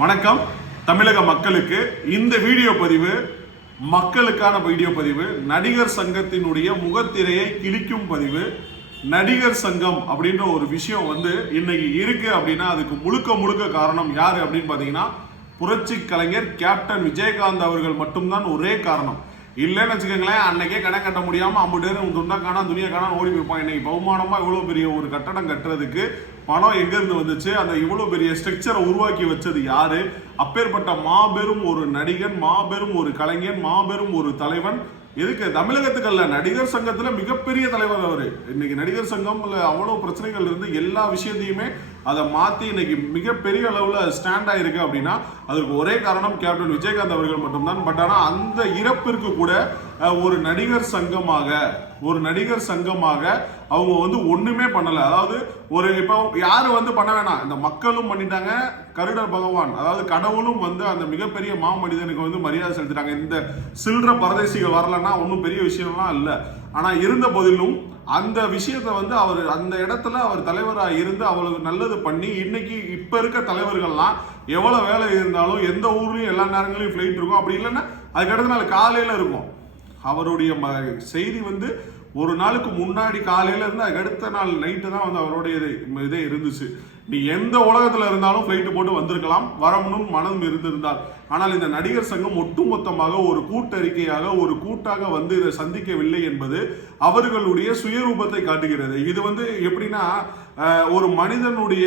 வணக்கம். தமிழக மக்களுக்கு இந்த வீடியோ பதிவு மக்களுக்கான வீடியோ பதிவு நடிகர் சங்கத்தினுடைய முகத்திரையை கிழிக்கும் பதிவு நடிகர் சங்கம் அப்படின்ற ஒரு விஷயம் வந்து இன்னைக்கு இருக்கு அப்படின்னா அதுக்கு முழுக்க முழுக்க காரணம் யாரு அப்படின்னு பாத்தீங்கன்னா புரட்சி கலைஞர் கேப்டன் விஜயகாந்த் அவர்கள் மட்டும்தான் ஒரே காரணம். இல்லைன்னு வச்சுக்கோங்களேன் அன்னைக்கே கடன் கட்ட முடியாம ஐம்பது துண்டா காணா துணியை காணா ஓடி போயிருப்பான். இன்னைக்கு பகுமானமா இவ்வளவு பெரிய ஒரு கட்டடம் கட்டுறதுக்கு பணம் எங்க இருந்து வந்துச்சு? அந்த இவ்வளவு பெரிய ஸ்ட்ரக்சரை உருவாக்கி வச்சது யாரு? அப்பேற்பட்ட மாபெரும் ஒரு நடிகன் மாபெரும் ஒரு கலைஞன் மாபெரும் ஒரு தலைவன் எதுக்கு? தமிழகத்துக்கல்ல நடிகர் சங்கத்துல மிகப்பெரிய தலைவர் அவரு. இன்னைக்கு நடிகர் சங்கம் அவ்வளவு பிரச்சனைகள் இருந்து எல்லா விஷயத்தையுமே அதை மாத்தி இன்னைக்கு மிகப்பெரிய அளவுல ஸ்டாண்ட் ஆயிருக்கு அப்படின்னா அதற்கு ஒரே காரணம் கேப்டன் விஜயகாந்த் அவர்கள் மட்டும்தான். பட் ஆனா அந்த இறப்பிற்கு கூட ஒரு நடிகர் சங்கமாக ஒரு நடிகர் சங்கமாக அவங்க வந்து ஒண்ணுமே பண்ணல. அதாவது ஒரு இப்போ யார் வந்து பண்ண வேணாம். இந்த மக்களும் பண்ணிட்டாங்க கருடர் பகவான். அதாவது கடவுளும் வந்து அந்த மிகப்பெரிய மாமனிதனுக்கு வந்து மரியாதை செலுத்திட்டாங்க. இந்த சில்லற பரதேசிகள் வரலன்னா ஒன்றும் பெரிய விஷயம்லாம் இல்லை. ஆனால் இருந்த போதிலும் அந்த விஷயத்தை வந்து அவர் அந்த இடத்துல அவர் தலைவராக இருந்து அவளுக்கு நல்லது பண்ணி இன்னைக்கு இப்போ இருக்க தலைவர்கள்லாம் எவ்வளோ வேலை இருந்தாலும் எந்த ஊர்லேயும் எல்லா நேரங்களையும் ஃப்ளைட் இருக்கும். அப்படி இல்லைன்னா அதுக்கடுத்த நாள் காலையில் இருக்கும். அவருடைய ம- செய்தி வந்து ஒரு நாளுக்கு முன்னாடி காலையில இருந்து அடுத்த நாள் நைட்டு தான் வந்து அவருடைய இது இதே இருந்துச்சு. நீ எந்த உலகத்துல இருந்தாலும் ஃப்ளைட்டு போட்டு வந்திருக்கலாம். வரணும் மனம் இருந்திருந்தால். ஆனால் இந்த நடிகர் சங்கம் ஒட்டுமொத்தமாக ஒரு கூட்டறிக்கையாக ஒரு கூட்டாக வந்து இதை சந்திக்கவில்லை என்பது அவர்களுடைய சுயரூபத்தை காட்டுகிறது. இது வந்து எப்படின்னா ஒரு மனிதனுடைய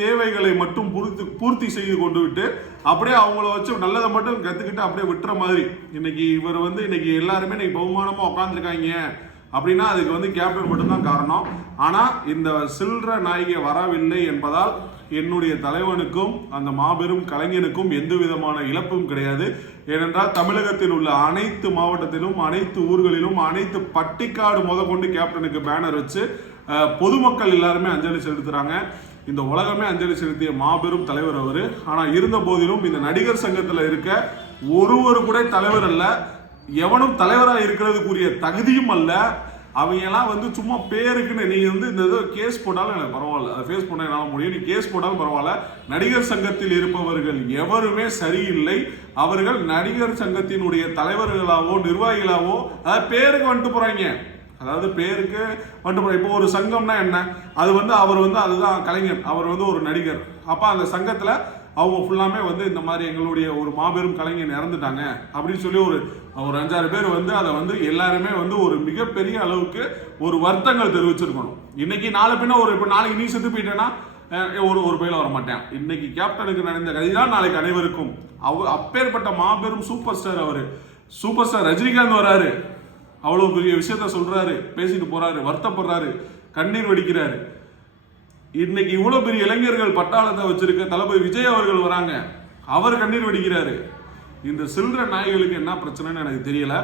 தேவைகளை மட்டும் பூர்த்தி பூர்த்தி செய்து கொண்டு விட்டு அப்படியே அவங்கள வச்சு நல்லதை மட்டும் கற்றுக்கிட்டு அப்படியே விட்டுற மாதிரி. இன்னைக்கு இவர் வந்து இன்னைக்கு எல்லாருமே இன்னைக்கு பகுமானமாக உட்காந்துருக்காங்க அப்படின்னா அதுக்கு வந்து கேப்டன் மட்டும்தான் காரணம். ஆனால் இந்த சில்ற நாயகி வரவில்லை என்பதால் என்னுடைய தலைவனுக்கும் அந்த மாபெரும் கலைஞனுக்கும் எந்த விதமான இழப்பும் கிடையாது. ஏனென்றால் தமிழகத்தில் உள்ள அனைத்து மாவட்டத்திலும் அனைத்து ஊர்களிலும் அனைத்து பட்டிக்காடு முத கொண்டு கேப்டனுக்கு பேனர் வச்சு பொதுமக்கள் எல்லாருமே அஞ்சலி செலுத்துறாங்க. இந்த உலகமே அஞ்சலி செலுத்திய மாபெரும் தலைவர் அவர். ஆனால் இருந்த போதிலும் இந்த நடிகர் சங்கத்தில் இருக்க ஒருவர் கூட தலைவர் அல்ல எவனும் தலைவராக இருக்கிறதுக்குரிய தகுதியும் அல்ல. அவங்க எல்லாம் வந்து சும்மா பேருக்குன்னு நீ வந்து இந்த ஏதோ கேஸ் போட்டாலும் எனக்கு பரவாயில்ல. அதை ஃபேஸ் பண்ண என்னால் முடியும். நீ கேஸ் போட்டாலும் பரவாயில்ல. நடிகர் சங்கத்தில் இருப்பவர்கள் எவருமே சரியில்லை. அவர்கள் நடிகர் சங்கத்தினுடைய தலைவர்களாவோ நிர்வாகிகளாவோ அதாவது பேருக்கு வந்துட்டு போகிறாங்க அதாவது பேருக்கு வந்துட்டு போறாங்க. இப்போ ஒரு சங்கம்னா என்ன? அது வந்து அவர் வந்து அதுதான் கலைஞர். அவர் வந்து ஒரு நடிகர். அப்போ அந்த சங்கத்தில் அவங்க ஃபுல்லாமே வந்து இந்த மாதிரி எங்களுடைய ஒரு மாபெரும் கலைஞர் இறந்துட்டாங்க. அப்படின்னு சொல்லி ஒரு ஒரு அஞ்சாறு பேர் வந்து அதை வந்து எல்லாருமே வந்து ஒரு மிகப்பெரிய அளவுக்கு ஒரு வருத்தங்கள் தெரிவிச்சிருக்கணும். இன்னைக்கு நாளை பின்ன ஒரு இப்போ நாளைக்கு நீ செத்து போயிட்டேன்னா ஒரு ஒரு பயில வர மாட்டேன். இன்னைக்கு கேப்டனுக்கு நடந்த கதை தான் நாளைக்கு அனைவருக்கும். அவ அப்பேற்பட்ட மாபெரும் சூப்பர் ஸ்டார் அவர். சூப்பர் ஸ்டார் ரஜினிகாந்த் வராரு. அவ்வளோ பெரிய விஷயத்த சொல்றாரு பேசிட்டு போறாரு வருத்தப்படுறாரு கண்ணீர் வடிக்கிறாரு. இன்னைக்கு இவ்வளவு பெரிய இளைஞர்கள் பட்டாளத்தை வச்சிருக்க தளபதி விஜய் அவர்கள் வராங்க. அவர் கண்ணீர் வடிக்கிறாரு. இந்த சில்லற நாய்களுக்கு என்ன பிரச்சனைன்னு எனக்கு தெரியல.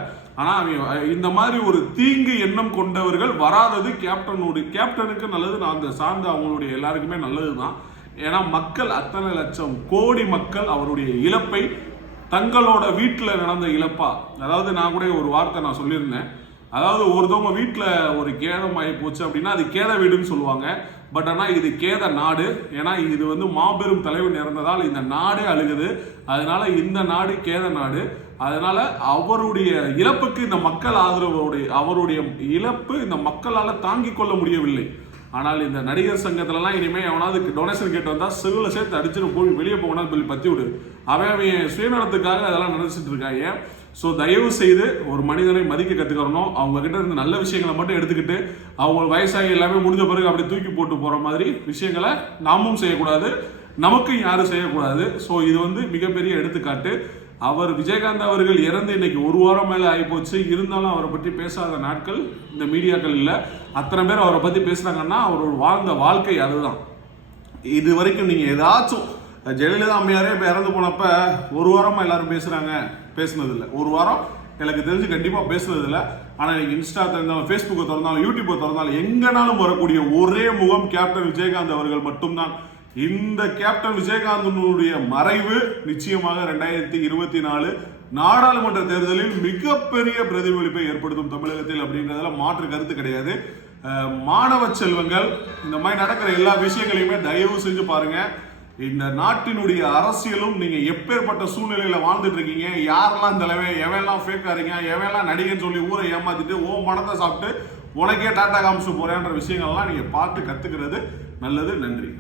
ஆனால் அவங்க இந்த மாதிரி ஒரு தீங்கு எண்ணம் கொண்டவர்கள் வராதது கேப்டனுடைய கேப்டனுக்கு நல்லது நான் அந்த சார்ந்த அவங்களுடைய எல்லாருக்குமே நல்லது தான் ஏன்னா மக்கள் அத்தனை லட்சம் கோடி மக்கள் அவருடைய இழப்பை தங்களோட வீட்டில் நடந்த இழப்பா. அதாவது நான் கூட ஒரு வார்த்தை நான் சொல்லியிருந்தேன். அதாவது ஒருத்தவங்க வீட்டில் ஒரு கேதம் ஆகி போச்சு அப்படின்னா அது கேத வீடுன்னு சொல்லுவாங்க. பட் ஆனால் இது கேத நாடு. ஏன்னா இது வந்து மாபெரும் தலைவன் இறந்ததால் இந்த நாடே அழுகுது. அதனால இந்த நாடு கேத நாடு. அதனால அவருடைய இழப்புக்கு இந்த மக்கள் ஆதரவுடைய அவருடைய இழப்பு இந்த மக்களால் தாங்கிக் கொள்ள முடியவில்லை. ஆனால் இந்த நடிகர் சங்கத்துலலாம் இனிமேல் அவனாவது டொனேஷன் கேட்டு வந்தால் சிவில் சேர்த்து அடிச்சுட்டு போய் வெளியே போகணும் சொல்லி பத்தி விடு. அவன் அவன் சுயநலத்துக்காக அதெல்லாம் நினைச்சிட்டு இருக்காங்க. ஸோ தயவு செய்து ஒரு மனிதனை மதிக்க கற்றுக்கணும் அவங்கக்கிட்ட இருந்து நல்ல விஷயங்களை மட்டும் எடுத்துக்கிட்டு அவங்க வயசாகி எல்லாமே முடிஞ்ச பிறகு அப்படி தூக்கி போட்டு போகிற மாதிரி விஷயங்களை நாமும் செய்யக்கூடாது. நமக்கும் யாரும் செய்யக்கூடாது. ஸோ இது வந்து மிகப்பெரிய எடுத்துக்காட்டு. அவர் விஜயகாந்த் அவர்கள் இறந்து இன்னைக்கு ஒரு வாரம் மேல ஆகிப்போச்சு இருந்தாலும் அவரை பற்றி பேசாத நாட்கள் இந்த மீடியாக்கள் இல்லை. அத்தனை பேர் அவரை பற்றி பேசுகிறாங்கன்னா அவர் வாழ்ந்த வாழ்க்கை அதுதான். இது வரைக்கும் நீங்கள் ஏதாச்சும் ஜெயலலிதா அம்மையாரே இப்போ இறந்து போனப்போ ஒரு வாரமாக எல்லாரும் பேசுகிறாங்க பேசுனதில்லை. ஒரு வாரம் எனக்கு தெரிஞ்சு கண்டிப்பாக பேசுனதில்லை. ஆனால் எனக்கு இன்ஸ்டா திறந்தாலும் ஃபேஸ்புக்கை திறந்தாலும் யூடியூப்பை திறந்தாலும் எங்கனாலும் வரக்கூடிய ஒரே முகம் கேப்டன் விஜயகாந்த் அவர்கள் மட்டும்தான். இந்த கேப்டன் விஜயகாந்தனுடைய மறைவு நிச்சயமாக ரெண்டாயிரத்தி இருபத்தி நாலு நாடாளுமன்ற தேர்தலில் மிகப்பெரிய பிரதிபலிப்பை ஏற்படுத்தும் தமிழகத்தில் அப்படின்றதுல மாற்று கருத்து கிடையாது. மாணவ செல்வங்கள் இந்த மாதிரி நடக்கிற எல்லா விஷயங்களையுமே தயவு செஞ்சு பாருங்கள் இந்த நாட்டினுடைய அரசியலும் நீங்க எப்பேற்பட்ட சூழ்நிலையில வாழ்ந்துட்டு இருக்கீங்க? யாரெல்லாம் தலைவன் எவெல்லாம் ஃபேக்கா இருக்கீங்க எவன்லாம் நடிகன்னு சொல்லி ஊரை ஏமாத்திட்டு ஓ மனத்தை சாப்பிட்டு உனக்கே டாட்டா காமிச்சு போறேன்ற விஷயங்கள்லாம் நீங்க பார்த்து கத்துக்கிறது நல்லது நன்றி.